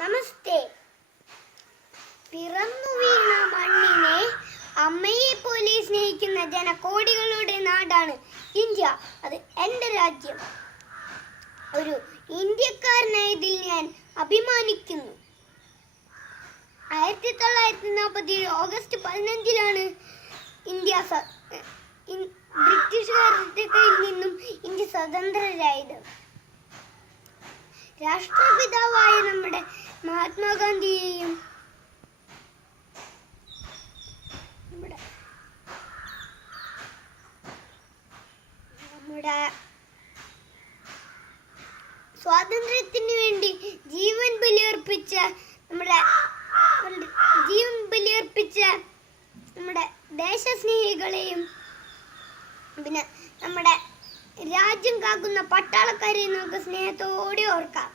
നമസ്തേ. പിറന്നു വീണ മണ്ണിനെ അമ്മയെ പോലെ സ്നേഹിക്കുന്ന ജനകോടികളുടെ നാടാണ് ഇന്ത്യ. അത് എൻ്റെ രാജ്യം. ഒരു ഇന്ത്യക്കാരനായതിൽ ഞാൻ അഭിമാനിക്കുന്നു. 1947 ഓഗസ്റ്റ് 15 ബ്രിട്ടീഷുകാരുടെ കയ്യിൽ നിന്നും ഇന്ത്യ സ്വതന്ത്രരായത്. രാഷ്ട്രപിതാവായ നമ്മുടെ മഹാത്മാഗാന്ധിയെയും നമ്മുടെ സ്വാതന്ത്ര്യത്തിന് വേണ്ടി ജീവൻ ബലിയർപ്പിച്ച നമ്മുടെ ദേശസ്നേഹികളെയും പിന്നെ നമ്മുടെ രാജ്യം കാക്കുന്ന പട്ടാളക്കാരെയും നമുക്ക് സ്നേഹത്തോടെ ഓർക്കാം.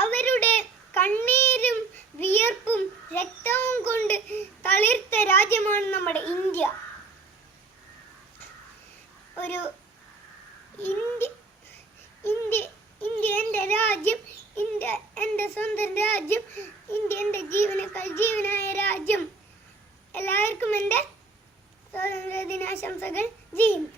അവരുടെ കണ്ണീരും വിയർപ്പും രക്തവും കൊണ്ട് തളിർത്ത രാജ്യമാണ് നമ്മുടെ ഇന്ത്യ. ഒരു ഇന്ത്യ എൻ്റെ രാജ്യം, ഇന്ത്യ എൻ്റെ സ്വന്തം രാജ്യം, ഇന്ത്യ എൻ്റെ ജീവനേക്കാൾ ജീവനായ രാജ്യം. എല്ലാവർക്കും എൻ്റെ സ്വാതന്ത്ര്യ ദിനാശംസകൾ. ജയ് ഹിന്ദ്.